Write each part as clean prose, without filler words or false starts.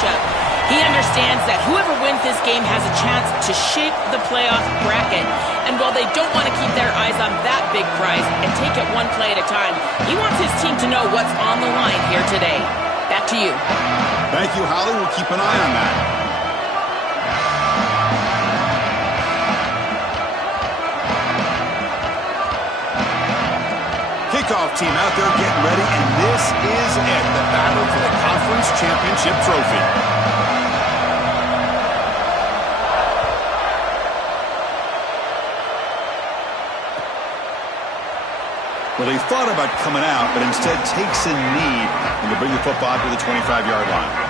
matchup. He understands that whoever wins this game has a chance to shape the playoff bracket. And while they don't want to keep their eyes on that big prize and take it one play at a time, he wants his team to know what's on the line here today. Back to you. Thank you, Holly. We'll keep an eye on that. Kickoff team out there getting ready, and this is it, the battle for the conference championship trophy. Well, he thought about coming out, but instead takes a knee and to bring the football to the 25-yard line.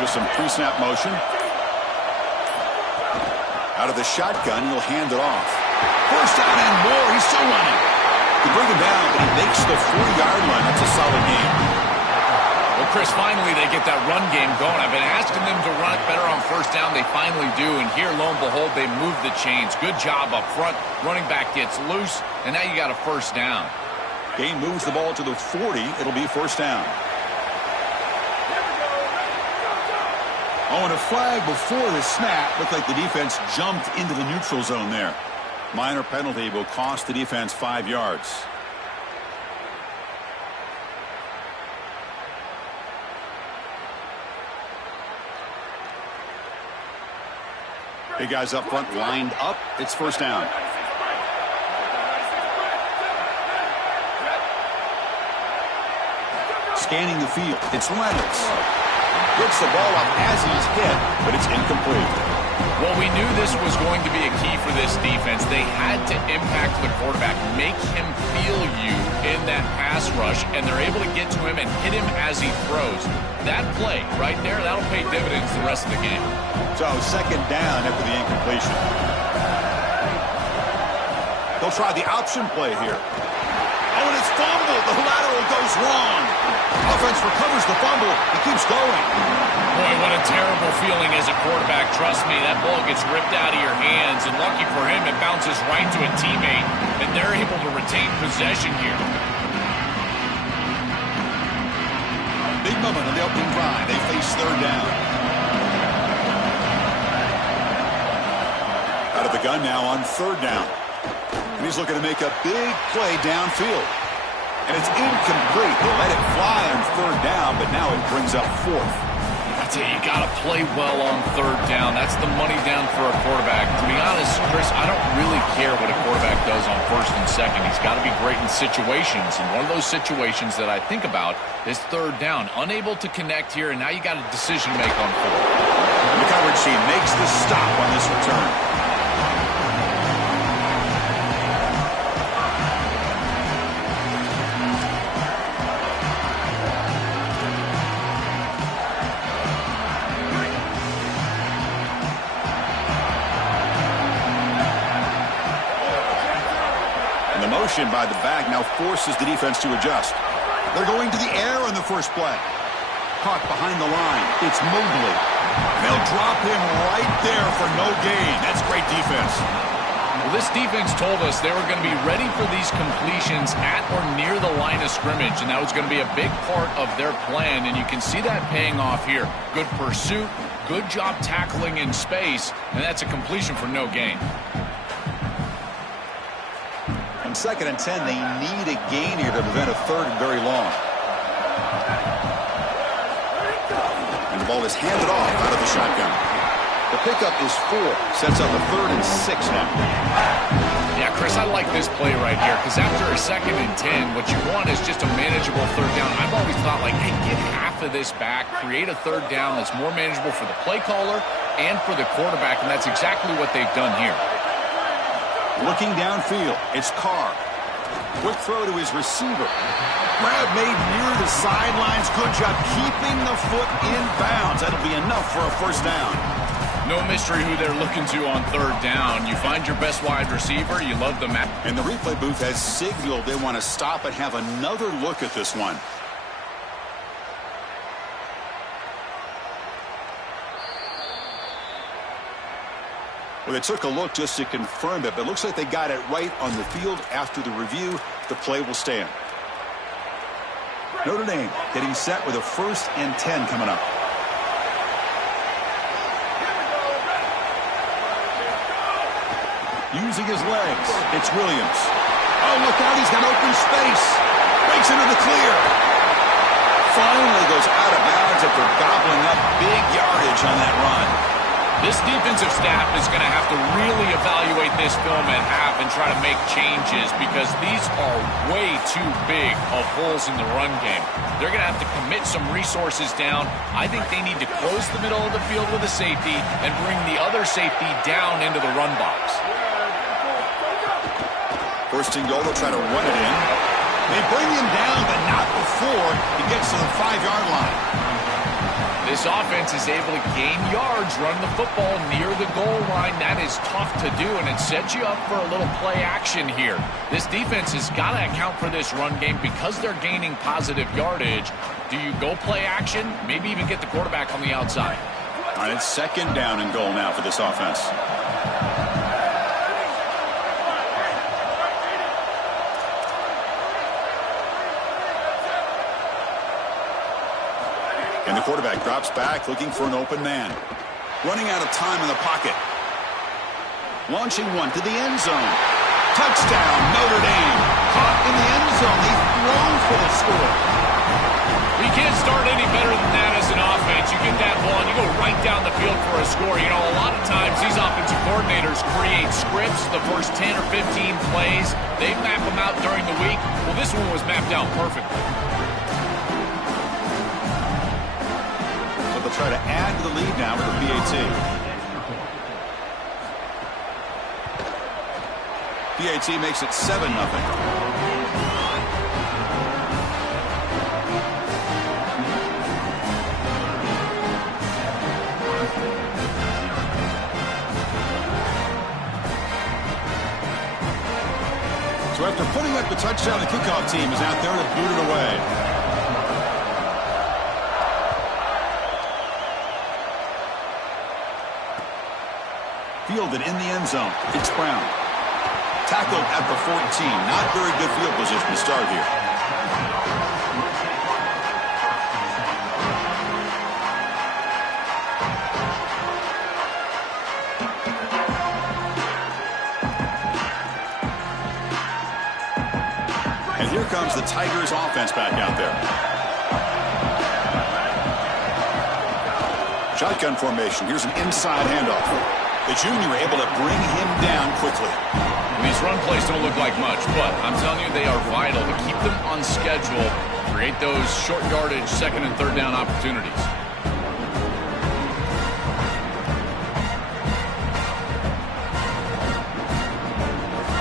With some pre-snap motion. Out of the shotgun, he'll hand it off. First down and more. He's still running. They bring him down, but he makes the 40-yard line. That's a solid game. Well, Chris, finally they get that run game going. I've been asking them to run it better on first down. They finally do, and here, lo and behold, they move the chains. Good job up front. Running back gets loose, and now you got a first down. Game moves the ball to the 40. It'll be first down. Oh, and a flag before the snap. Looked like the defense jumped into the neutral zone there. Minor penalty will cost the defense 5 yards. Big guys up front lined up. It's first down. Scanning the field. It's Lennox. Gets the ball up as he's hit, but it's incomplete. Well, we knew this was going to be a key for this defense. They had to impact the quarterback, make him feel you in that pass rush, and they're able to get to him and hit him as he throws. That play right there, that'll pay dividends the rest of the game. So second down after the incompletion. They'll try the option play here. Oh, and it's fumbled. The lateral goes wrong. Offense recovers the fumble. He keeps going. Boy, what a terrible feeling as a quarterback. Trust me, that ball gets ripped out of your hands, and lucky for him, it bounces right to a teammate, and they're able to retain possession here. Big moment on the opening drive. They face third down. Out of the gun now on third down. And he's looking to make a big play downfield. And it's incomplete. They let it fly on third down, but now it brings up fourth. I tell you, you got to play well on third down. That's the money down for a quarterback. To be honest, Chris, I don't really care what a quarterback does on first and second. He's got to be great in situations. And one of those situations that I think about is third down. Unable to connect here, and now you got a decision to make on fourth. The coverage team makes the stop on this return. By the back now forces the defense to adjust. They're going to the air on the first play. Caught behind the line. It's Mobley. They'll drop him right there for no gain. That's great defense. Well, this defense told us they were going to be ready for these completions at or near the line of scrimmage, and that was going to be a big part of their plan, and you can see that paying off here. Good pursuit, good job tackling in space, and that's a completion for no gain. On 2nd and 10, they need a gain here to prevent a third and very long. And the ball is handed off out of the shotgun. The pickup is 4. Sets up a 3rd and 6 now. Yeah, Chris, I like this play right here because after a 2nd and 10, what you want is just a manageable third down. I've always thought, like, hey, get half of this back, create a third down that's more manageable for the play caller and for the quarterback, and that's exactly what they've done here. Looking downfield, it's Carr. Quick throw to his receiver. Grab made near the sidelines. Good job keeping the foot in bounds. That'll be enough for a first down. No mystery who they're looking to on third down. You find your best wide receiver. You love the map. And the replay booth has signaled they want to stop and have another look at this one. Well, they took a look just to confirm it, but it looks like they got it right on the field. After the review, the play will stand. Notre Dame getting set with a 1st and 10 coming up. Using his legs, it's Williams. Oh, look out, he's got open space. Breaks into the clear. Finally goes out of bounds after gobbling up big yardage on that run. This defensive staff is going to have to really evaluate this film at half and try to make changes because these are way too big of holes in the run game. They're going to have to commit some resources down. I think they need to close the middle of the field with a safety and bring the other safety down into the run box. 1st and goal, they'll try to run it in. They bring him down, but not before he gets to the 5-yard line. This offense is able to gain yards, run the football near the goal line. That is tough to do, and it sets you up for a little play action here. This defense has got to account for this run game because they're gaining positive yardage. Do you go play action? Maybe even get the quarterback on the outside. All right, it's 2nd down and goal now for this offense. And the quarterback drops back, looking for an open man. Running out of time in the pocket. Launching one to the end zone. Touchdown, Notre Dame. Caught in the end zone. They've thrown for the score. You can't start any better than that as an offense. You get that ball and you go right down the field for a score. You know, a lot of times these offensive coordinators create scripts, the first 10 or 15 plays. They map them out during the week. Well, this one was mapped out perfectly. They'll try to add to the lead now with the PAT. PAT makes it 7-0. So after putting up the touchdown, the kickoff team is out there to boot it away. Fielded in the end zone. It's Brown. Tackled at the 14. Not very good field position to start here. And here comes the Tigers offense back out there. Shotgun formation. Here's an inside handoff. The junior able to bring him down quickly. These run plays don't look like much, but I'm telling you they are vital to keep them on schedule, create those short yardage 2nd and 3rd down opportunities.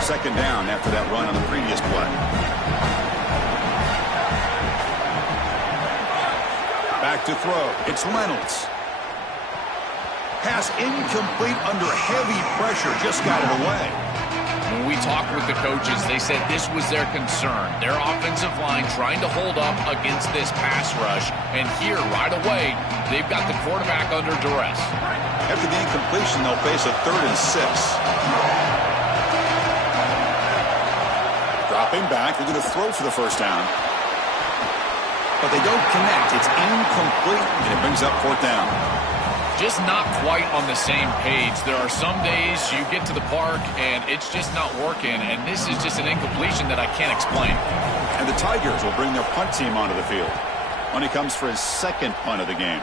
Second down after that run on the previous play. Back to throw. It's Reynolds. Pass incomplete under heavy pressure. Just got it away. When we talked with the coaches, they said this was their concern. Their offensive line trying to hold up against this pass rush. And here, right away, they've got the quarterback under duress. After the incompletion, they'll face a 3rd and 6. Dropping back. They're going to throw for the first down. But they don't connect. It's incomplete, and it brings up 4th down. Just not quite on the same page. There are some days you get to the park and it's just not working, and this is just an incompletion that I can't explain. And the Tigers will bring their punt team onto the field when he comes for his 2nd punt of the game.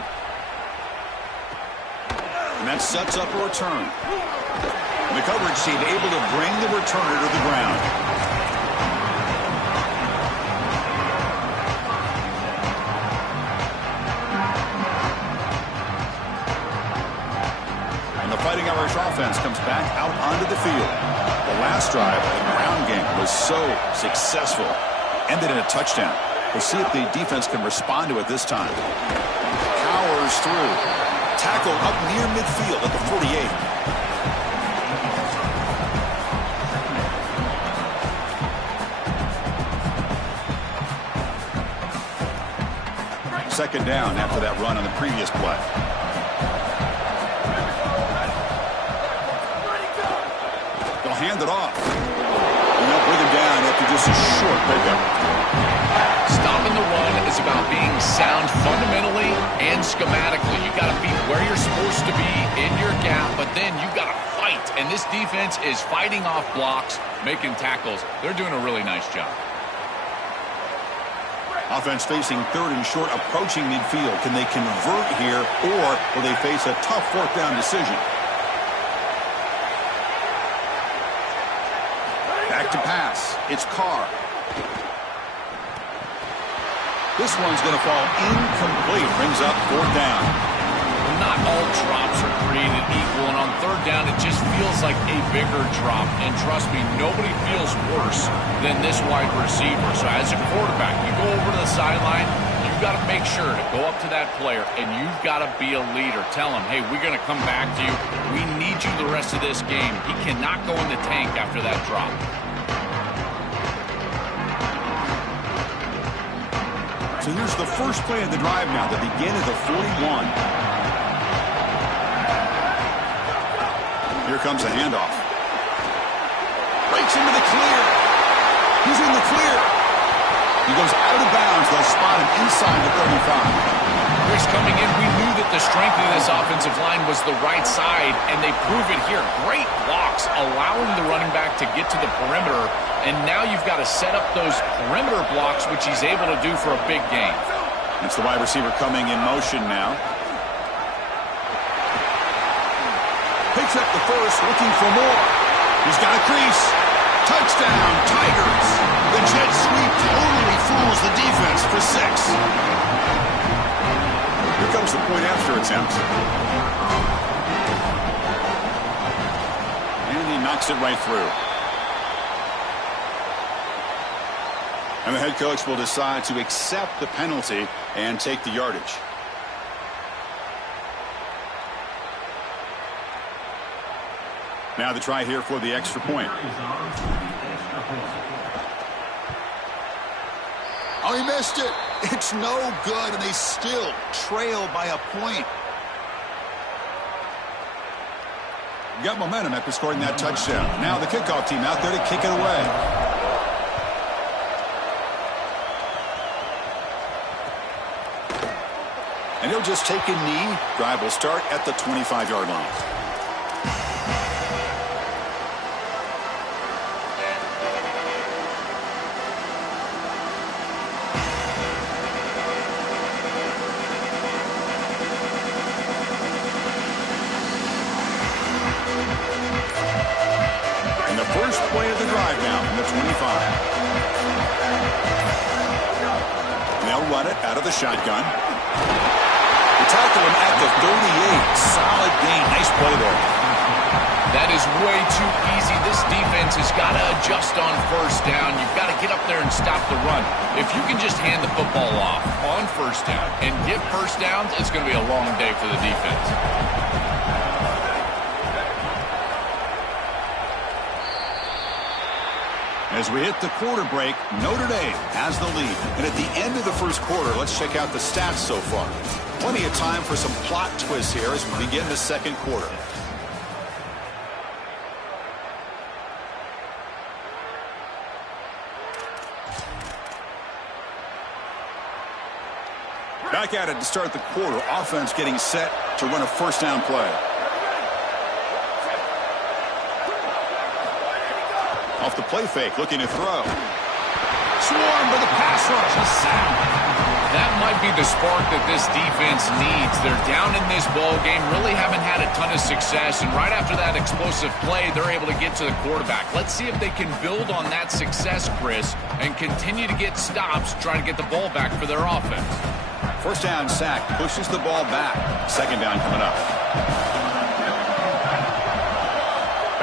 And that sets up a return. And the coverage team able to bring the returner to the ground. Fighting Irish offense comes back out onto the field. The last drive, the ground game was so successful. Ended in a touchdown. We'll see if the defense can respond to it this time. Powers through. Tackle up near midfield at the 48. Second down after that run on the previous play. They'll hand it off. And they'll bring him down after just a short pickup. Stopping the run is about being sound fundamentally and schematically. You got to be where you're supposed to be in your gap, but then you got to fight. And this defense is fighting off blocks, making tackles. They're doing a really nice job. Offense facing third and short, approaching midfield. Can they convert here, or will they face a tough fourth down decision? Back to pass. It's Carr. This one's going to fall incomplete. Brings up fourth down. Not all drops are created equal, and on third down, it just feels like a bigger drop. And trust me, nobody feels worse than this wide receiver. So as a quarterback, you go over to the sideline, you've got to make sure to go up to that player, and you've got to be a leader. Tell him, hey, we're going to come back to you. We need you the rest of this game. He cannot go in the tank after that drop. So here's the first play of the drive now, the begin of the 41. Here comes the handoff. Breaks into the clear. He's in the clear. He goes out of bounds. They'll spot him inside the 35. Chris, coming in, we knew that the strength of this offensive line was the right side, and they prove it here. Great blocks, allowing the running back to get to the perimeter, and now you've got to set up those perimeter blocks, which he's able to do for a big gain. It's the wide receiver coming in motion now. Picks up the first, looking for more. He's got a crease. Touchdown, Tigers. The jet sweep totally fools the defense for 6. Here comes the point after attempt. And he knocks it right through. And the head coach will decide to accept the penalty and take the yardage. Now the try here for the extra point. Oh, he missed it. It's no good, and they still trail by a point. Got momentum after scoring that touchdown. Now the kickoff team out there to kick it away. And he'll just take a knee. Drive will start at the 25-yard line. First play of the drive now from the 25. They'll run it out of the shotgun. They tackle him at the 38. Solid gain. Nice play there. That is way too easy. This defense has got to adjust on first down. You've got to get up there and stop the run. If you can just hand the football off on first down and get first downs, it's going to be a long day for the defense. As we hit the quarter break, Notre Dame has the lead. And at the end of the first quarter, let's check out the stats so far. Plenty of time for some plot twists here as we begin the second quarter. Back at it to start the quarter. Offense getting set to run a first down play. Off the play fake, looking to throw. Swarmed by the pass rush. A sack. That might be the spark that this defense needs. They're down in this ball game, really haven't had a ton of success, and right after that explosive play, they're able to get to the quarterback. Let's see if they can build on that success, Chris, and continue to get stops, trying to get the ball back for their offense. First down sack, pushes the ball back. Second down coming up.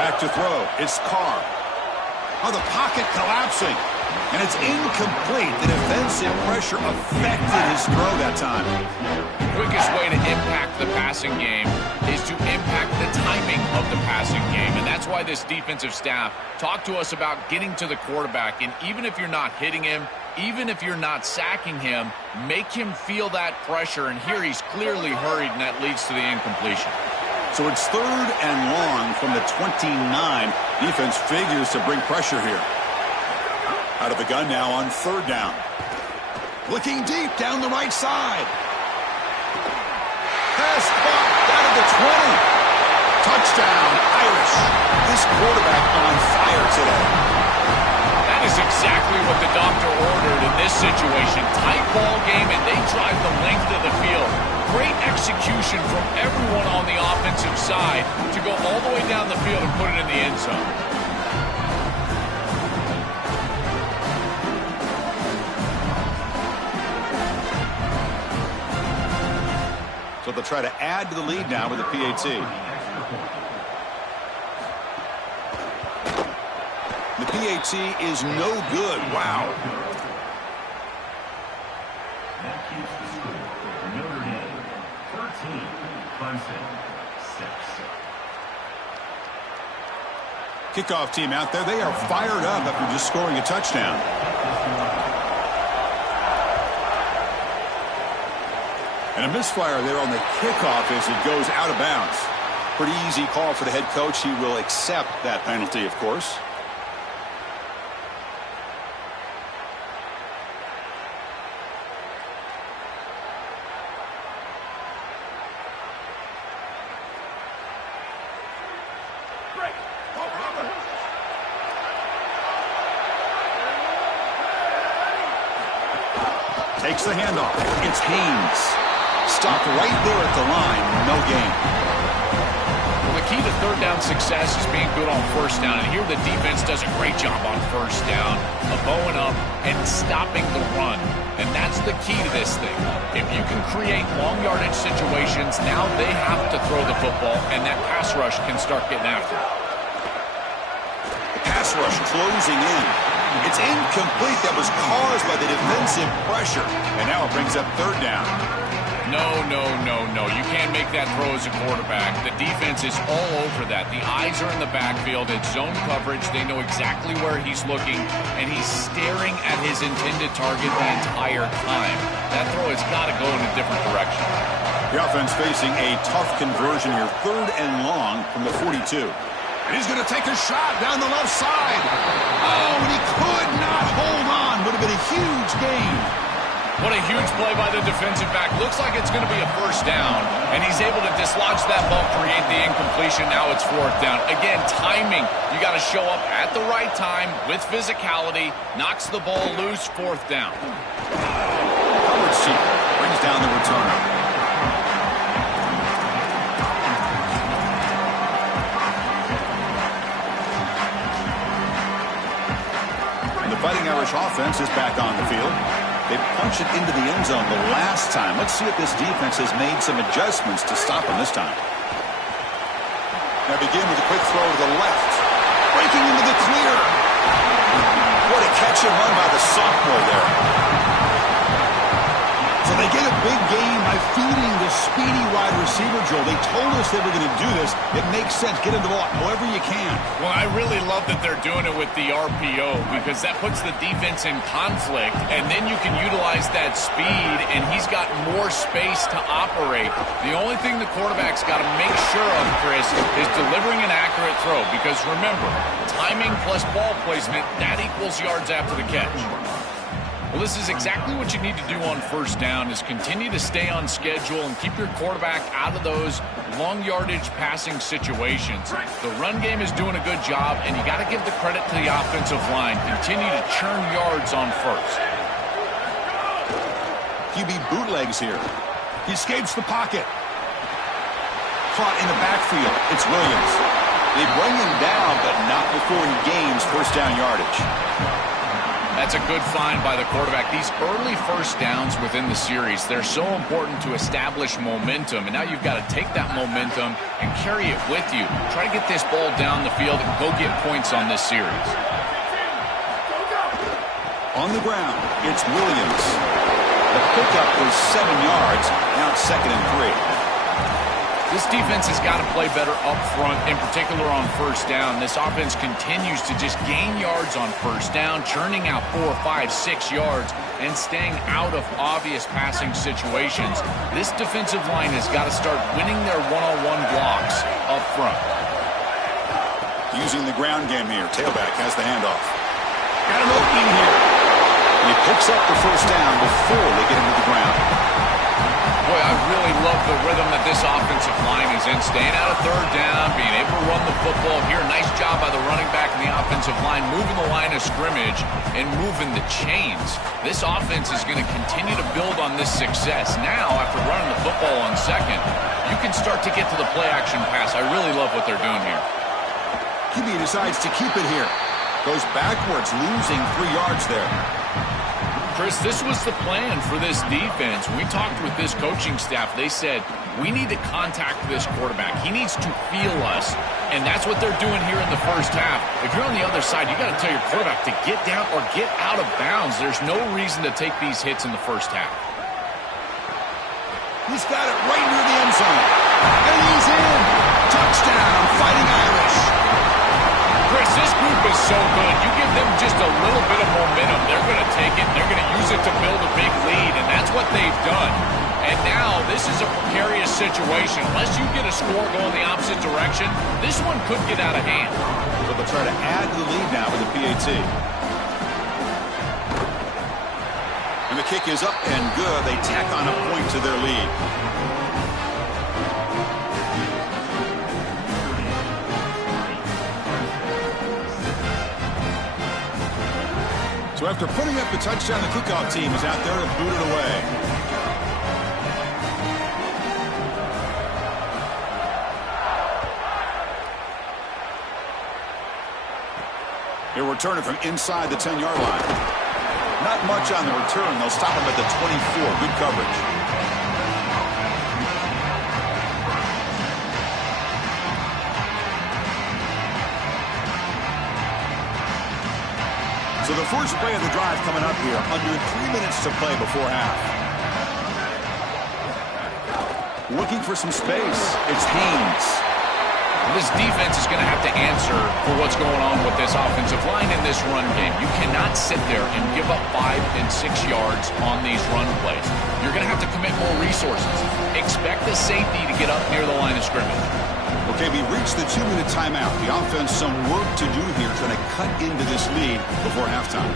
Back to throw. It's Carr. Oh, the pocket collapsing. And it's incomplete. The defensive pressure affected his throw that time. The quickest way to impact the passing game is to impact the timing of the passing game. And that's why this defensive staff talked to us about getting to the quarterback. And even if you're not hitting him, even if you're not sacking him, make him feel that pressure. And here he's clearly hurried, and that leads to the incompletion. So it's 3rd and long from the 29. Defense figures to bring pressure here. Out of the gun now on 3rd down. Looking deep down the right side. Pass caught down to the 20. Touchdown, Irish. This quarterback on fire today. That is exactly what the doctor ordered in this situation. Tight ball game, and they drive the length of the field. Great execution from everyone on the offensive side to go all the way down the field and put it in the end zone. So they'll try to add to the lead now with the PAT. The PAT is no good. Wow. That keeps the score for Notre Dame 13, Clemson 6. Kickoff team out there. They are fired up after just scoring a touchdown. And a misfire there on the kickoff as it goes out of bounds. Pretty easy call for the head coach. He will accept that penalty, of course. Takes the handoff. It's Haynes. Stopped right there at the line. No gain. Well, the key to 3rd down success is being good on 1st down. And here the defense does a great job on 1st down of bowing up and stopping the run. And that's the key to this thing. If you can create long yardage situations, now they have to throw the football, and that pass rush can start getting after it. The pass rush closing in. It's incomplete. That was caused by the defensive pressure. And now it brings up 3rd down. No. You can't make that throw as a quarterback. The defense is all over that. The eyes are in the backfield. It's zone coverage. They know exactly where he's looking, and he's staring at his intended target the entire time. That throw has got to go in a different direction. The offense facing a tough conversion here. 3rd and long from the 42. And he's going to take a shot down the left side. Oh, and he could not hold on. Would have been a huge gain. What a huge play by the defensive back. Looks like it's going to be a 1st down, and he's able to dislodge that ball, create the incompletion. Now it's 4th down. Again, timing. You got to show up at the right time with physicality. Knocks the ball loose, 4th down. Howard brings down the returner. And the Fighting Irish offense is back on the field. They punched it into the end zone the last time. Let's see if this defense has made some adjustments to stop them this time. Now begin with a quick throw to the left. Breaking into the clear. What a catch and run by the sophomore there. So they get a big gain by feeding the speedy wide receiver, Joel. They told us they were going to do this. It makes sense. Get him the ball however you can. Well, I really love that they're doing it with the RPO because that puts the defense in conflict, and then you can utilize that speed, and he's got more space to operate. The only thing the quarterback's got to make sure of, Chris, is delivering an accurate throw because, remember, timing plus ball placement, that equals yards after the catch. Well, this is exactly what you need to do on 1st down is continue to stay on schedule and keep your quarterback out of those long yardage passing situations. The run game is doing a good job, and you got to give the credit to the offensive line. Continue to churn yards on 1st. QB bootlegs here. He escapes the pocket. Caught in the backfield. It's Williams. They bring him down, but not before he gains 1st down yardage. That's a good find by the quarterback. These early 1st downs within the series, they're so important to establish momentum. And now you've got to take that momentum and carry it with you. Try to get this ball down the field and go get points on this series. On the ground, it's Williams. The pickup was 7 yards. Now it's 2nd and 3. This defense has got to play better up front, in particular on first down. This offense continues to just gain yards on first down, churning out 4, 5, 6 yards, and staying out of obvious passing situations. This defensive line has got to start winning their one-on-one blocks up front. Using the ground game here. Tailback has the handoff. Got an opening here. And he picks up the first down before they get him to the ground. Boy, I really love the rhythm that this offensive line is in. Staying out of third down, being able to run the football here. Nice job by the running back and the offensive line, moving the line of scrimmage and moving the chains. This offense is going to continue to build on this success. Now, after running the football on second, you can start to get to the play-action pass. I really love what they're doing here. QB decides to keep it here. Goes backwards, losing 3 yards there. Chris, this was the plan for this defense. When we talked with this coaching staff, they said, we need to contact this quarterback. He needs to feel us, and that's what they're doing here in the first half. If you're on the other side, you got to tell your quarterback to get down or get out of bounds. There's no reason to take these hits in the first half. He's got it right near the end zone. And he's in. Touchdown, Fighting Irish. Chris, this group is so good. You give them just a little bit of momentum, they're going to take it, they're going to use it to build a big lead, and that's what they've done. And now this is a precarious situation. Unless you get a score going the opposite direction, this one could get out of hand. So they'll try to add to the lead now with the PAT. And the kick is up and good. They tack on a point to their lead. So after putting up the touchdown, the kickoff team is out there to boot it away. He'll return it from inside the 10-yard line. Not much on the return. They'll stop him at the 24. Good coverage. So the first play of the drive coming up here, under 3 minutes to play before half. Looking for some space. It's Haynes. This defense is going to have to answer for what's going on with this offensive line in this run game. You cannot sit there and give up 5 and 6 yards on these run plays. You're going to have to commit more resources. Expect the safety to get up near the line of scrimmage. Okay, we reached the 2-minute timeout. The offense, some work to do here, trying to cut into this lead before halftime.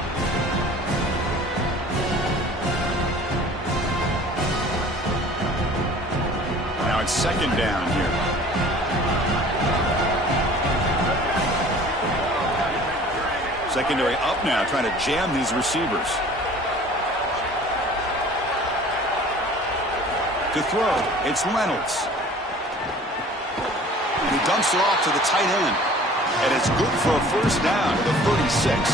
Now it's 2nd down here. Secondary up now, trying to jam these receivers. To throw, it's Reynolds. And he dumps it off to the tight end. And it's good for a first down to the 36.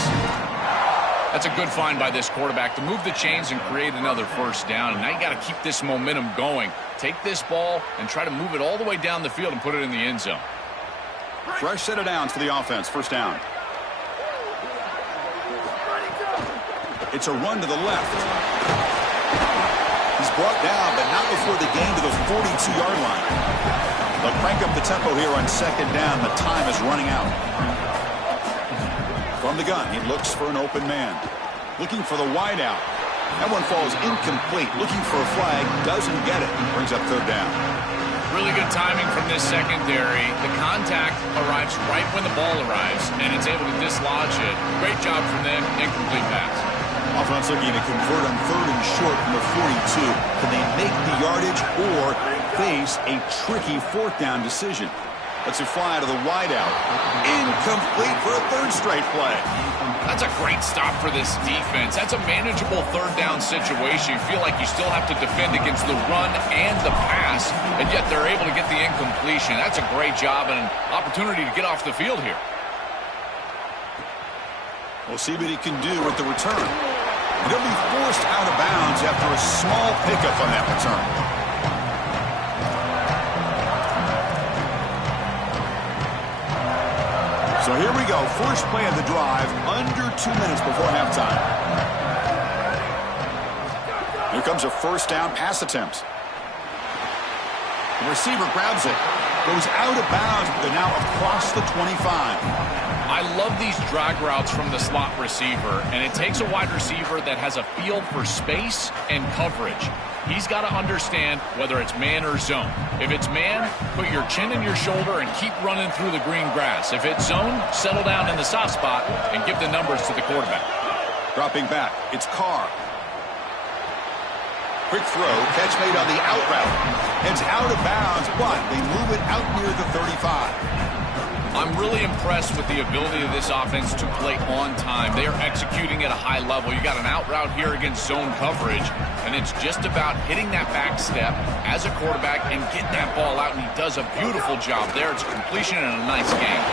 That's a good find by this quarterback to move the chains and create another first down. And now you got to keep this momentum going. Take this ball and try to move it all the way down the field and put it in the end zone. Fresh set of downs for the offense. First down. It's a run to the left. He's brought down, but not before the gain to the 42-yard line. They'll crank up the tempo here on 2nd down. The time is running out. From the gun, he looks for an open man. Looking for the wideout. That one falls incomplete. Looking for a flag. Doesn't get it. Brings up 3rd down. Really good timing from this secondary. The contact arrives right when the ball arrives, and it's able to dislodge it. Great job from them. Incomplete pass. Offense looking to convert on 3rd and short from the 42. Can they make the yardage or face a tricky 4th down decision? Lets it fly to the wideout. Incomplete for a 3rd straight play. That's a great stop for this defense. That's a manageable 3rd down situation. You feel like you still have to defend against the run and the pass, and yet they're able to get the incompletion. That's a great job and an opportunity to get off the field here. We'll see what he can do with the return. He'll be forced out of bounds after a small pickup on that return. So here we go. First play of the drive, under 2 minutes before halftime. Here comes a first down pass attempt. The receiver grabs it. Goes out of bounds, but they're now across the 25. I love these drag routes from the slot receiver, and it takes a wide receiver that has a feel for space and coverage. He's got to understand whether it's man or zone. If it's man, put your chin in your shoulder and keep running through the green grass. If it's zone, settle down in the soft spot and give the numbers to the quarterback. Dropping back, it's Carr. Quick throw, catch made on the out route. It's out of bounds, but they move it out near the 35. I'm really impressed with the ability of this offense to play on time. They are executing at a high level. You got an out route here against zone coverage, and it's just about hitting that back step as a quarterback and getting that ball out, and he does a beautiful job there. It's a completion and a nice game.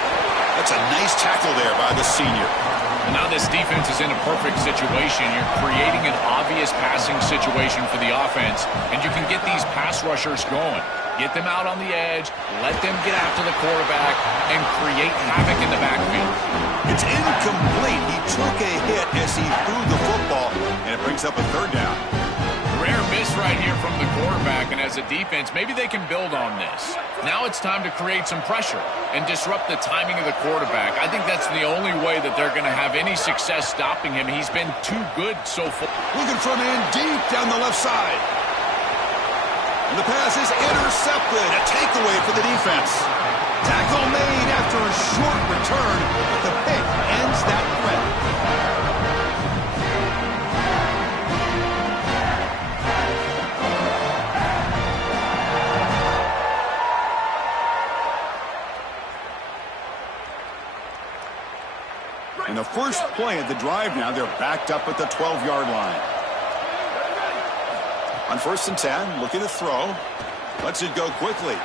That's a nice tackle there by the senior. And now this defense is in a perfect situation. You're creating an obvious passing situation for the offense, and you can get these pass rushers going. Get them out on the edge, let them get after the quarterback, and create havoc in the backfield. It's incomplete. He took a hit as he threw the football, and it brings up a third down. Rare miss right here from the quarterback, and as a defense, maybe they can build on this. Now it's time to create some pressure and disrupt the timing of the quarterback. I think that's the only way that they're going to have any success stopping him. He's been too good so far. Looking from in deep down the left side. And the pass is intercepted. A takeaway for the defense. Tackle made after a short return, but the pick ends that threat. In the first play of the drive now, they're backed up at the 12-yard line. On 1st and 10, looking to throw. Lets it go quickly.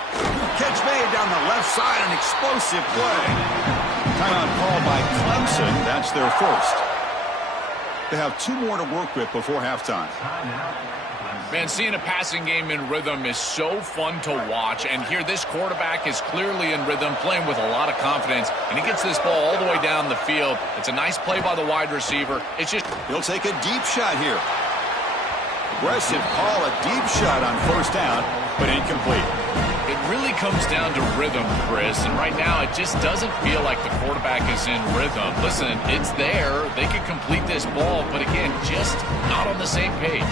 Catch made down the left side, an explosive play. Timeout called by Clemson. That's their first. They have 2 more to work with before halftime. Man, seeing a passing game in rhythm is so fun to watch. And here, this quarterback is clearly in rhythm, playing with a lot of confidence. And he gets this ball all the way down the field. It's a nice play by the wide receiver. It's just... He'll take a deep shot here. Aggressive call, a deep shot on 1st down, but incomplete. It really comes down to rhythm, Chris, and right now it just doesn't feel like the quarterback is in rhythm. Listen, it's there. They could complete this ball, but again, just not on the same page.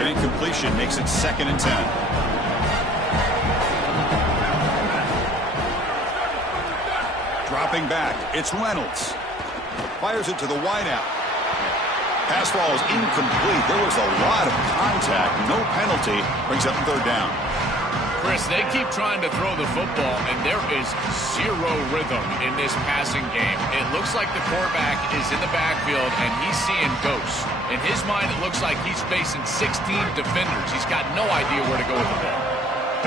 An incompletion makes it 2nd and 10. Dropping back, it's Reynolds. Fires it to the wideout. Pass ball is incomplete. There was a lot of contact. No penalty. Brings up 3rd down. Chris, they keep trying to throw the football, and there is zero rhythm in this passing game. It looks like the quarterback is in the backfield, and he's seeing ghosts. In his mind, it looks like he's facing 16 defenders. He's got no idea where to go with the ball.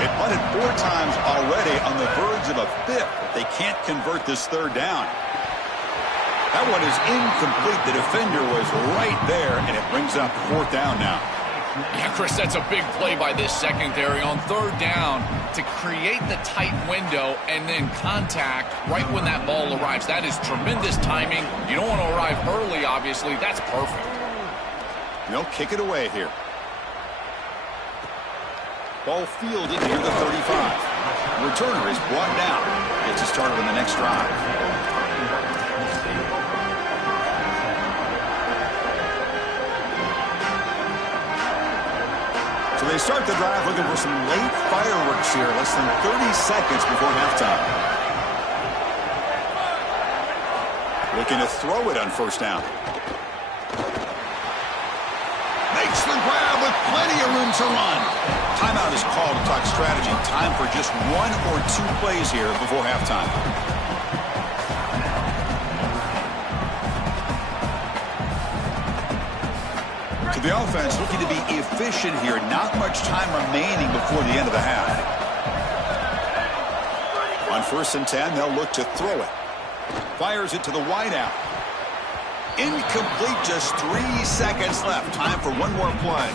They punted 4 times already on the verge of a 5th. They can't convert this 3rd down. That one is incomplete. The defender was right there, and it brings up 4th down now. Yeah, Chris, that's a big play by this secondary on 3rd down to create the tight window and then contact right when that ball arrives. That is tremendous timing. You don't want to arrive early, obviously. That's perfect. They'll kick it away here. Ball fielded near the 35. Returner is brought down. Gets it started on the next drive. So they start the drive looking for some late fireworks here. Less than 30 seconds before halftime. Looking to throw it on 1st down. Makes the grab with plenty of room to run. Timeout is called to talk strategy. Time for just 1 or 2 plays here before halftime. So the offense looking to be efficient here. Not much time remaining before the end of the half. On 1st and 10, they'll look to throw it. Fires it to the wideout. Incomplete, just 3 seconds left. Time for 1 more play.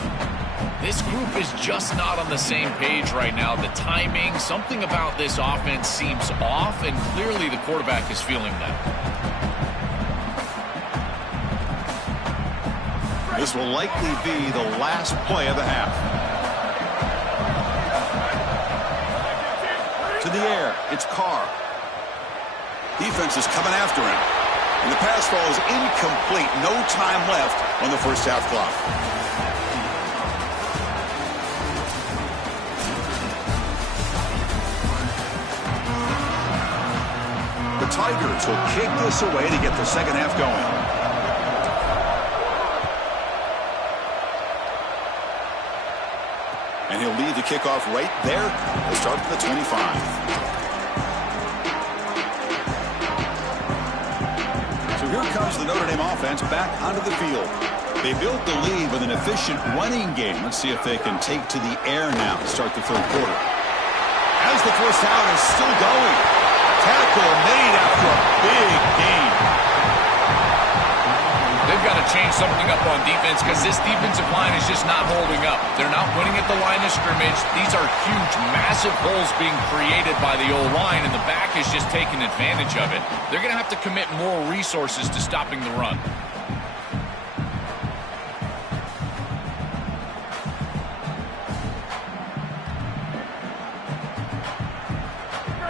This group is just not on the same page right now. The timing, something about this offense seems off, and clearly the quarterback is feeling that. This will likely be the last play of the half. To the air, it's Carr. Defense is coming after him. And the pass falls incomplete. No time left on the first half clock. The Tigers will kick this away to get the second half going. And he'll lead the kickoff right there. They'll start from the 25. So here comes the Notre Dame offense back onto the field. They built the lead with an efficient running game. Let's see if they can take to the air now to start the third quarter. As the first down is still going. Tackle made after a big gain. They've got to change something up on defense because this defensive line is just not holding up. They're not winning at the line of scrimmage. These are huge, massive holes being created by the O-line, and the back is just taking advantage of it. They're going to have to commit more resources to stopping the run.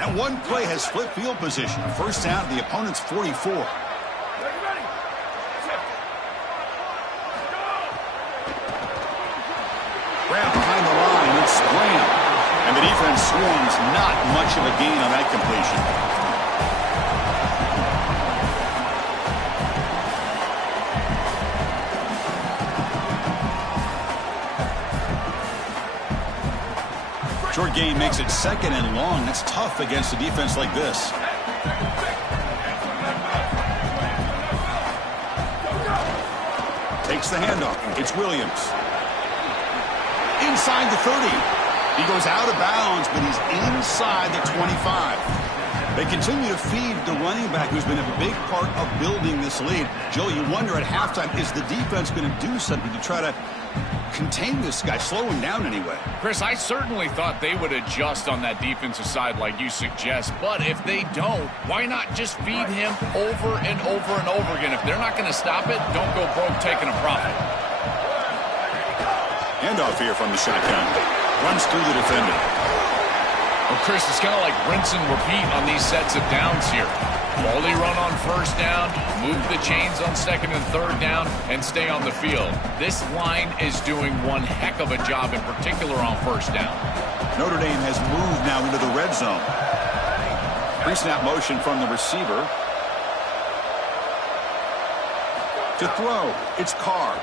And one play has flipped field position. First down to the opponent's 44. Grab behind the line, it's Graham. And the defense swarms, not much of a gain on that completion. Short game makes it second and long. That's tough against a defense like this. Takes the handoff. It's Williams. Inside the 30. He goes out of bounds, but he's inside the 25. They continue to feed the running back, who's been a big part of building this lead. Joe, you wonder at halftime, is the defense going to do something to try to contain this guy, slow him down anyway? Chris, I certainly thought they would adjust on that defensive side like you suggest, but if they don't, why not just feed him over and over and over again? If they're not going to stop it, don't go broke taking a profit. Handoff here from the shotgun. Runs through the defender. Well, Chris, it's kind of like rinse and repeat on these sets of downs here. Quality run on first down, move the chains on second and third down, and stay on the field. This line is doing one heck of a job, in particular on first down. Notre Dame has moved now into the red zone. Pre-snap motion from the receiver. To throw, it's Carr.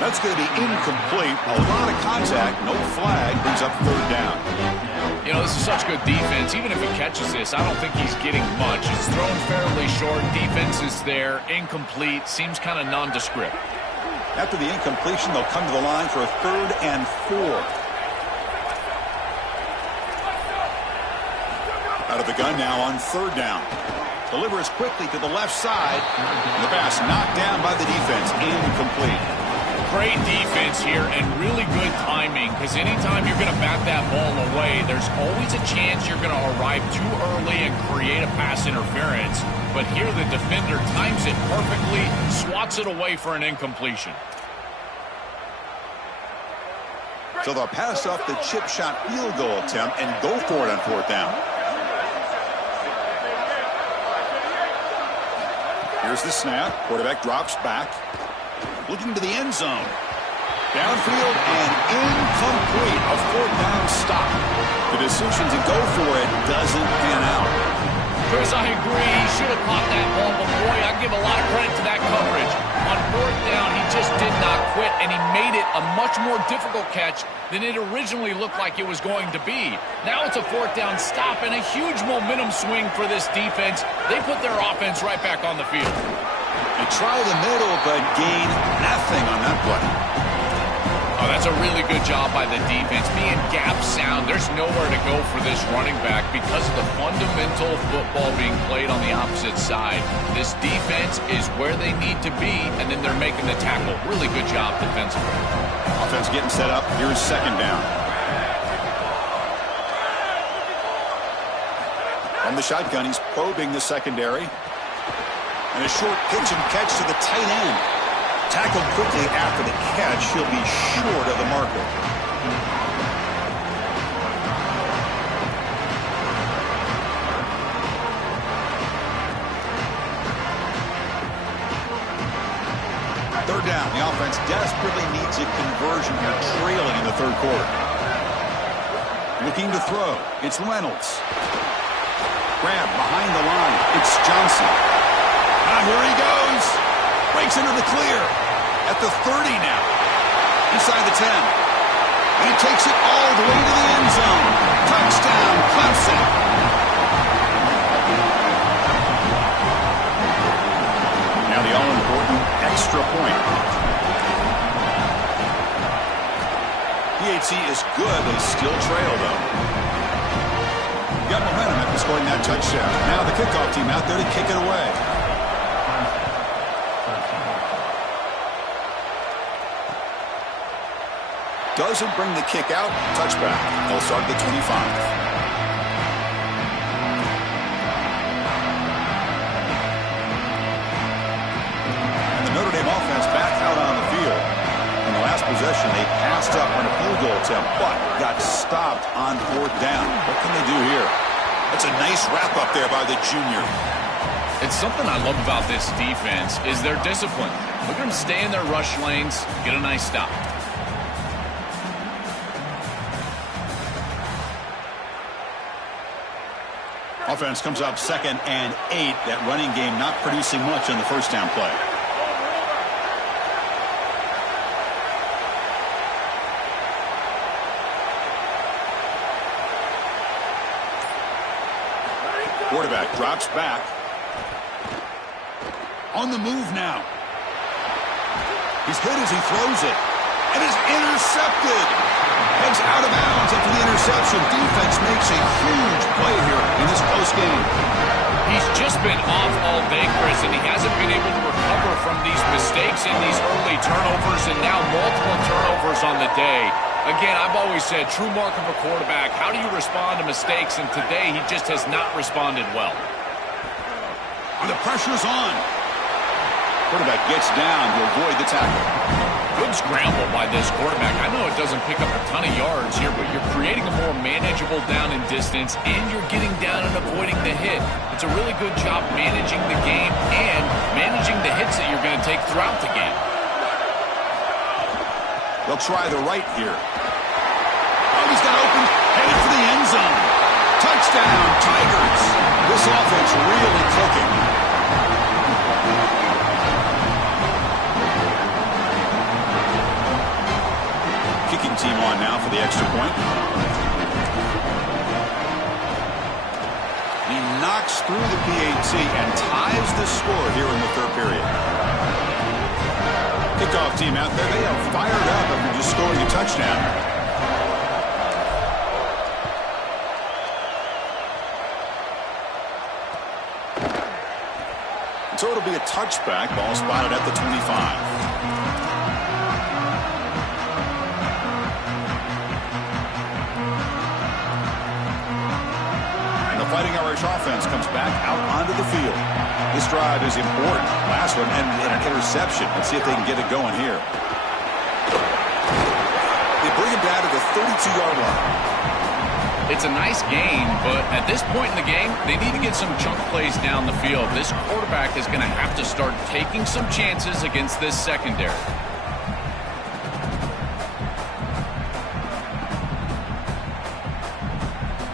That's going to be incomplete. A lot of contact, no flag, brings up third down. You know, this is such good defense. Even if he catches this, I don't think he's getting much. It's thrown fairly short. Defense is there. Incomplete. Seems kind of nondescript. After the incompletion, they'll come to the line for a 3rd and 4. Out of the gun now on 3rd down. Delivers quickly to the left side. The pass knocked down by the defense. Incomplete. Great defense here and really good timing, because anytime you're going to bat that ball away, there's always a chance you're going to arrive too early and create a pass interference. But here the defender times it perfectly, swats it away for an incompletion. So they'll pass off the chip shot field goal attempt and go for it on 4th down. Here's the snap. Quarterback drops back. Looking to the end zone. Downfield and incomplete. A 4th down stop. The decision to go for it doesn't pan out. Chris, I agree. He should have caught that ball, but boy, I give a lot of credit to that coverage. On 4th down, he just did not quit, and he made it a much more difficult catch than it originally looked like it was going to be. Now it's a 4th down stop and a huge momentum swing for this defense. They put their offense right back on the field. They try the middle, but gain nothing on that play. Oh, That's a really good job by the defense. Being gap sound, there's nowhere to go for this running back because of the fundamental football being played on the opposite side. This defense is where they need to be, and then they're making the tackle. Really good job defensively. Offense getting set up. Here's second down. From the shotgun, he's probing the secondary. And a short pitch and catch to the tight end. Tackled quickly after the catch. He'll be short of the marker. Third down. The offense desperately needs a conversion here, trailing in the third quarter. Looking to throw. It's Reynolds. Grab behind the line. It's Johnson. Here he goes. Breaks into the clear. At the 30 now. Inside the 10. And he takes it all the way to the end zone. Touchdown, Clemson. Now the all-important extra point. PAT is good, but still trail, though. Got momentum after scoring that touchdown. Now the kickoff team out there to kick it away. Doesn't bring the kick out. Touchback. They'll start at the 25. And the Notre Dame offense back out on the field. In the last possession, they passed up on a field goal attempt, but got stopped on fourth down. What can they do here? That's a nice wrap-up there by the junior. It's something I love about this defense is their discipline. Look at them stay in their rush lanes, get a nice stop. Offense comes up 2nd and 8. That running game not producing much on the first down play. Quarterback drops back. On the move now. He's hit as he throws it. And is intercepted. Heads out of bounds after the interception. Defense makes a huge play here in this close game. He's just been off all day, Chris, and he hasn't been able to recover from these mistakes in these early turnovers and now multiple turnovers on the day. Again, I've always said, true mark of a quarterback, how do you respond to mistakes? And today, he just has not responded well. And the pressure's on. Quarterback gets down to avoid the tackle. Good scramble by this quarterback. I know it doesn't pick up a ton of yards here, but you're creating a more manageable down and distance, and you're getting down and avoiding the hit. It's a really good job managing the game and managing the hits that you're going to take throughout the game. They'll try the right here. Oh, he's got open, headed for the end zone. Touchdown, Tigers. This offense really clicking. Kicking team on now for the extra point. He knocks through the PAT and ties the score here in the third period. Kickoff team out there. They are fired up after just scoring a touchdown. So it'll be a touchback. Ball spotted at the 25. Fighting Irish offense comes back out onto the field. This drive is important. Last one ended in an interception. Let's see if they can get it going here. They bring him down to the 32-yard line. It's a nice game, but at this point in the game, they need to get some chunk plays down the field. This quarterback is going to have to start taking some chances against this secondary.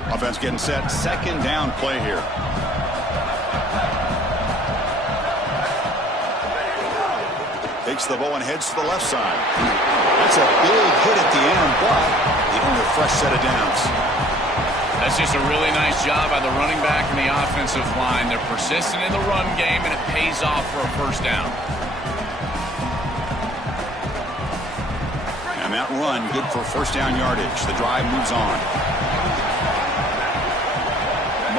Offense getting set. Second down play here. Takes the ball and heads to the left side. That's a big hit at the end, but they don't have a fresh set of downs. That's just a really nice job by the running back and the offensive line. They're persistent in the run game, and it pays off for a first down. Now And that run, good for first down yardage. The drive moves on.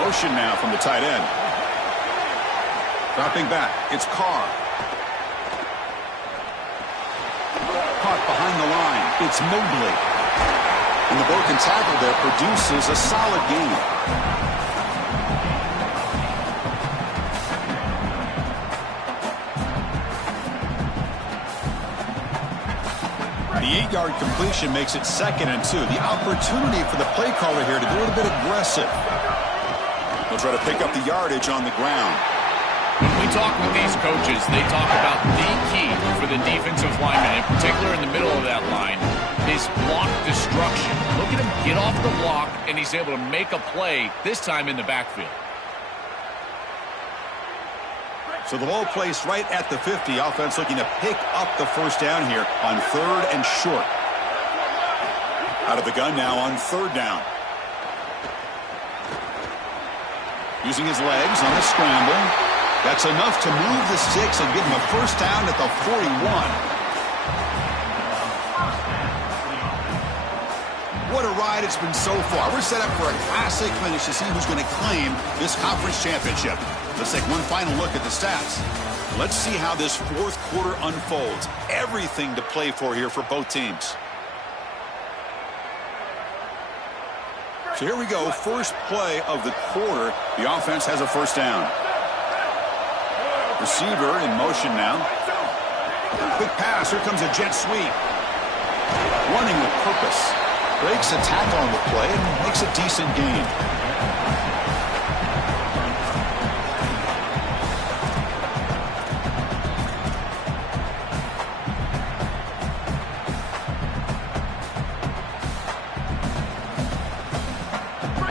Motion now from the tight end. Dropping back, it's Carr. Caught behind the line, it's Mobley. And the broken tackle there produces a solid gain. The 8-yard completion makes it 2nd and 2. The opportunity for the play caller here to be a little bit aggressive. They'll try to pick up the yardage on the ground. When we talk with these coaches, they talk about the key for the defensive lineman, in particular in the middle of that line, is block destruction. Look at him get off the block, and he's able to make a play, this time in the backfield. So the ball placed right at the 50. Offense looking to pick up the first down here on 3rd and short. Out of the gun now on 3rd down. Using his legs on the scramble. That's enough to move the sticks and give him a first down at the 41. What a ride it's been so far. We're set up for a classic finish to see who's going to claim this conference championship. Let's take one final look at the stats. Let's see how this 4th quarter unfolds. Everything to play for here for both teams. So here we go. First play of the quarter. The offense has a first down. Receiver in motion now. Quick pass. Here comes a jet sweep. Running with purpose. Breaks a tackle on the play and makes a decent gain.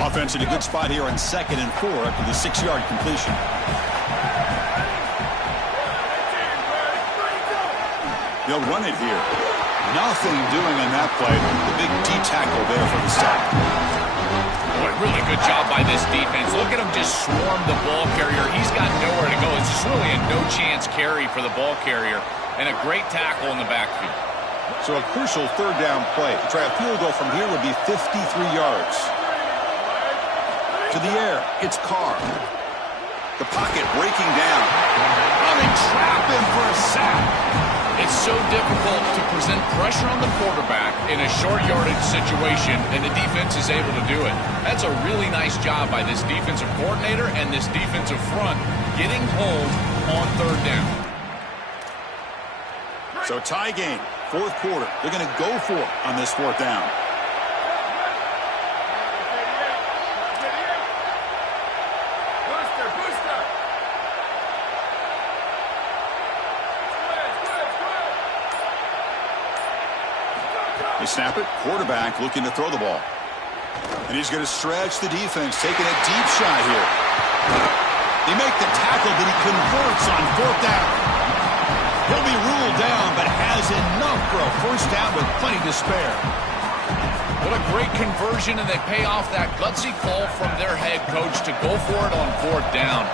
Offense in a good spot here on 2nd and 4 after the 6-yard completion. They'll run it here. Nothing doing on that play. The big D tackle there for the stop. Boy, really good job by this defense. Look at him just swarm the ball carrier. He's got nowhere to go. It's just really a no-chance carry for the ball carrier. And a great tackle in the backfield. So a crucial 3rd down play. To try a field goal from here would be 53 yards. To the air, it's Carr. The pocket breaking down. Oh, they trap him for a sack. It's so difficult to present pressure on the quarterback in a short yardage situation, and the defense is able to do it. That's a really nice job by this defensive coordinator and this defensive front getting home on 3rd down. So tie game, 4th quarter. They're going to go for it on this 4th down. They snap it. Quarterback looking to throw the ball. And he's going to stretch the defense, taking a deep shot here. They make the tackle, but he converts on 4th down. He'll be ruled down, but has enough for a first down with plenty to spare. What a great conversion, and they pay off that gutsy call from their head coach to go for it on 4th down.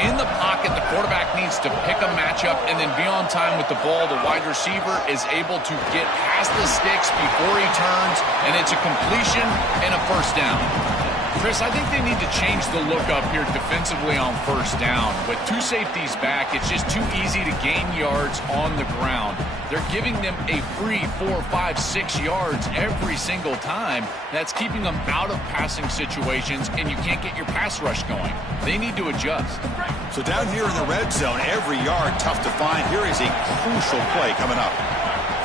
In the pocket, the quarterback needs to pick a matchup and then be on time with the ball. The wide receiver is able to get past the sticks before he turns, and it's a completion and a first down. Chris, I think they need to change the look up here defensively on 1st down. With 2 safeties back, it's just too easy to gain yards on the ground. They're giving them a free 4, 5, 6 yards every single time. That's keeping them out of passing situations, and you can't get your pass rush going. They need to adjust. So down here in the red zone, every yard tough to find. Here is a crucial play coming up.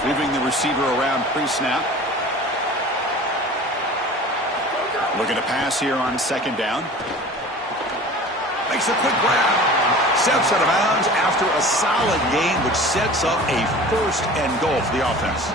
Moving the receiver around pre-snap. Looking to pass here on 2nd down. Makes a quick grab. Steps out of bounds after a solid gain, which sets up a 1st and goal for the offense.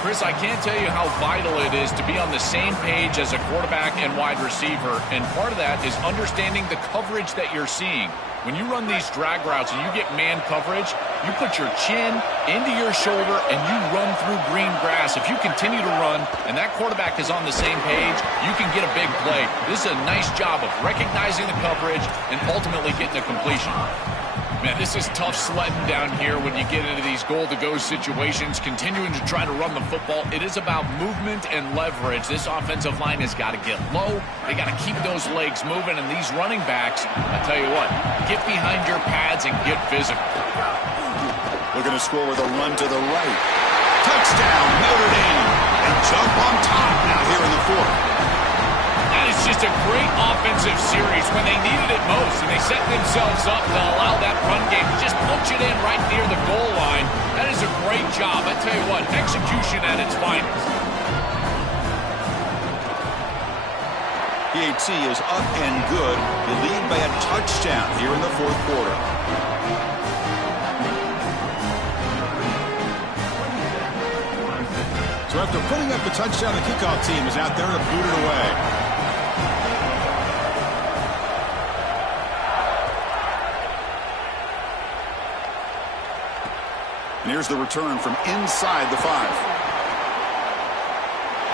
Chris, I can't tell you how vital it is to be on the same page as a quarterback and wide receiver, and part of that is understanding the coverage that you're seeing. When you run these drag routes and you get man coverage, you put your chin into your shoulder and you run through green grass. If you continue to run and that quarterback is on the same page, you can get a big play. This is a nice job of recognizing the coverage and ultimately getting a completion. Man, this is tough sledding down here when you get into these goal-to-go situations, continuing to try to run the football. It is about movement and leverage. This offensive line has got to get low. They got to keep those legs moving, and these running backs, I tell you what, get behind your pads and get physical. Looking to score with a run to the right. Touchdown, Notre Dame. They jump on top now here in the fourth. That is just a great offensive series when they needed it most, and they set themselves up to allow that run game to just punch it in right near the goal line. That is a great job. I tell you what, execution at its finest. PAT is up and good. They lead by a touchdown here in the fourth quarter. So after putting up the touchdown, the kickoff team is out there to boot it away. And here's the return from inside the 5.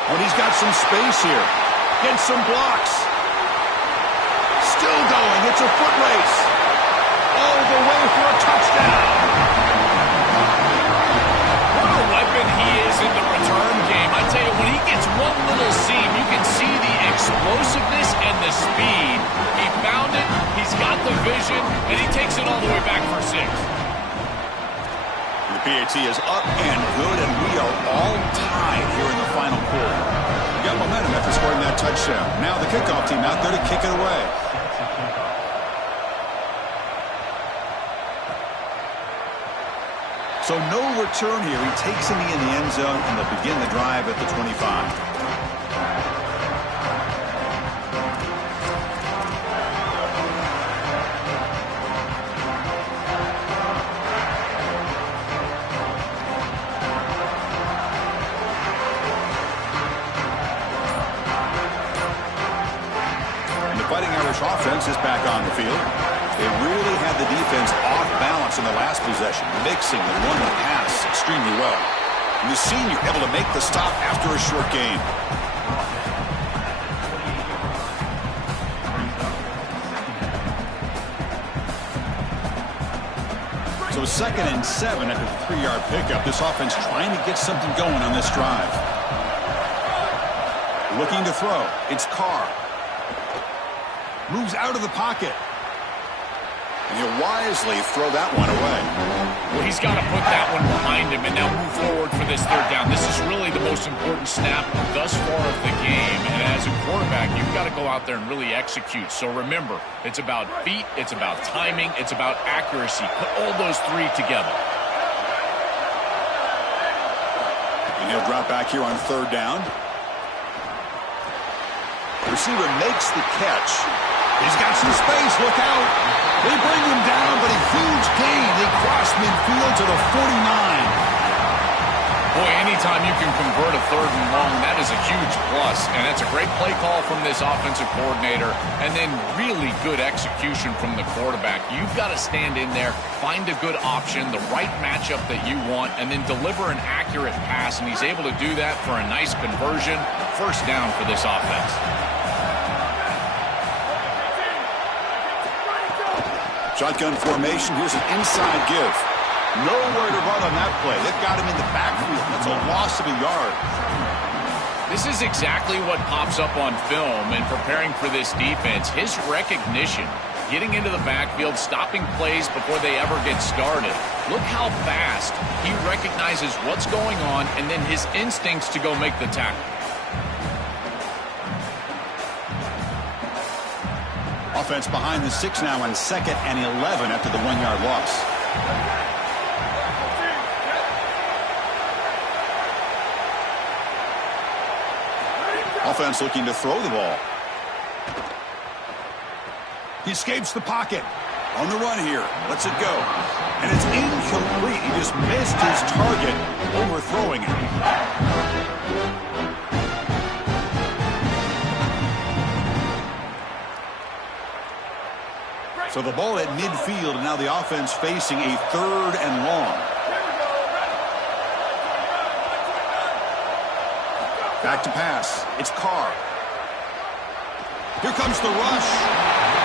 Oh, and he's got some space here. Gets some blocks. Still going. It's a foot race. All the way for a touchdown. What a weapon he is in the return game. I tell you, when he gets one little seam, you can see the explosiveness and the speed. He found it, he's got the vision, and he takes it all the way back for 6. The PAT is up and good, and we are all tied here in the final quarter. We got momentum after scoring that touchdown. Now the kickoff team out there to kick it away. So no return here. He takes it in the end zone, and they'll begin the drive at the 25. Offense is back on the field. They really had the defense off balance in the last possession, mixing the run and pass extremely well. And the senior able to make the stop after a short game. So 2nd and 7 after the 3-yard pickup. This offense trying to get something going on this drive. Looking to throw. It's Carr. Moves out of the pocket. And he'll wisely throw that one away. Well, he's got to put that one behind him and now move forward for this 3rd down. This is really the most important snap thus far of the game. And as a quarterback, you've got to go out there and really execute. So remember, it's about feet, it's about timing, it's about accuracy. Put all those 3 together. And he'll drop back here on 3rd down. The receiver makes the catch. He's got some space. Look out. They bring him down, but a huge gain. They cross midfield to the 49. Boy, anytime you can convert a 3rd and long, that is a huge plus. And that's a great play call from this offensive coordinator. And then really good execution from the quarterback. You've got to stand in there, find a good option, the right matchup that you want, and then deliver an accurate pass. And he's able to do that for a nice conversion. 1st down for this offense. Shotgun formation. Here's an inside give. Nowhere to run on that play. They've got him in the backfield. That's a loss of a yard. This is exactly what pops up on film in preparing for this defense. His recognition, getting into the backfield, stopping plays before they ever get started. Look how fast he recognizes what's going on and then his instincts to go make the tackle. Offense behind the 6 now on 2nd and 11 after the 1-yard loss. Offense looking to throw the ball. He escapes the pocket. On the run here. Lets it go. And it's incomplete. He just missed his target, overthrowing it. So the ball at midfield, and now the offense facing a 3rd and long. Back to pass. It's Carr. Here comes the rush.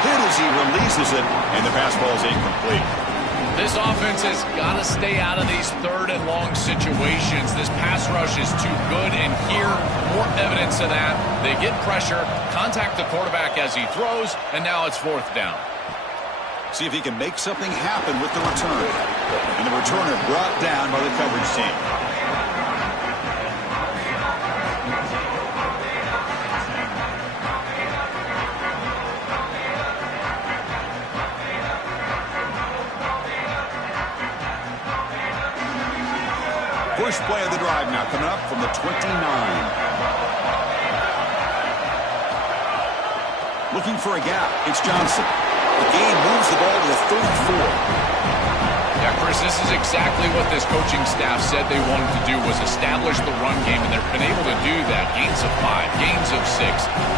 Hit as he releases it, and the pass ball is incomplete. This offense has got to stay out of these third and long situations. This pass rush is too good, and here, more evidence of that. They get pressure, contact the quarterback as he throws, and now it's fourth down. See if he can make something happen with the return. And the returner brought down by the coverage team. First play of the drive now coming up from the 29. Looking for a gap. It's Johnson. The game moves the ball to the 34. Yeah, Chris, this is exactly what this coaching staff said they wanted to do, was establish the run game, and they've been able to do that. Gains of 5, gains of 6,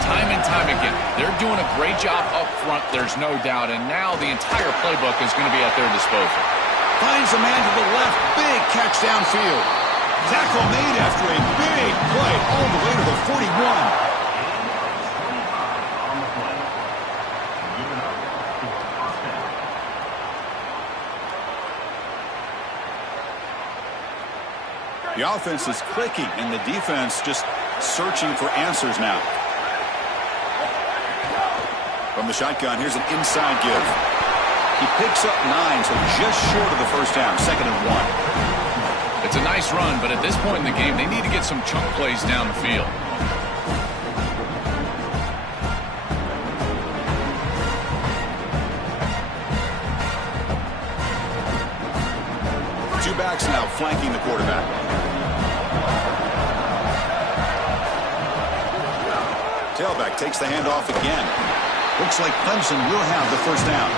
time and time again. They're doing a great job up front, there's no doubt, and now the entire playbook is going to be at their disposal. Finds a man to the left. Big catch downfield. Tackle made after a big play all the way to the 41. The offense is clicking, and the defense just searching for answers now. From the shotgun, here's an inside give. He picks up 9, so just short of the first down, 2nd and 1. It's a nice run, but at this point in the game, they need to get some chunk plays down the field. Two backs now flanking the quarterback. Tailback takes the handoff again. Looks like Clemson will have the first down.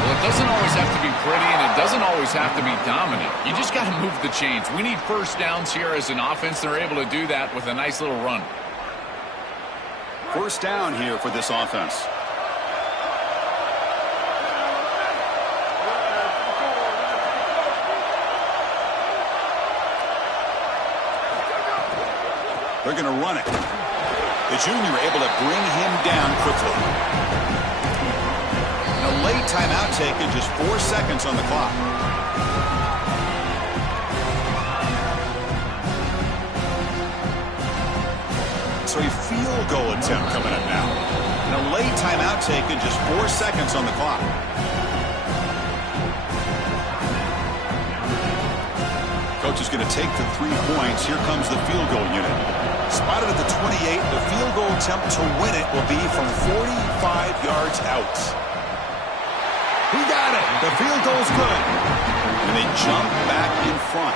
Well, it doesn't always have to be pretty, and it doesn't always have to be dominant. You just got to move the chains. We need first downs here as an offense. They're able to do that with a nice little run. First down here for this offense. They're going to run it. The junior able to bring him down quickly. A late timeout taken, just 4 seconds on the clock. So a field goal attempt coming up now. And a late timeout taken, just 4 seconds on the clock. Coach is going to take the 3 points. Here comes the field goal unit. Spotted at the 28. The field goal attempt to win it will be from 45 yards out. He got it. The field goal's good. And they jump back in front.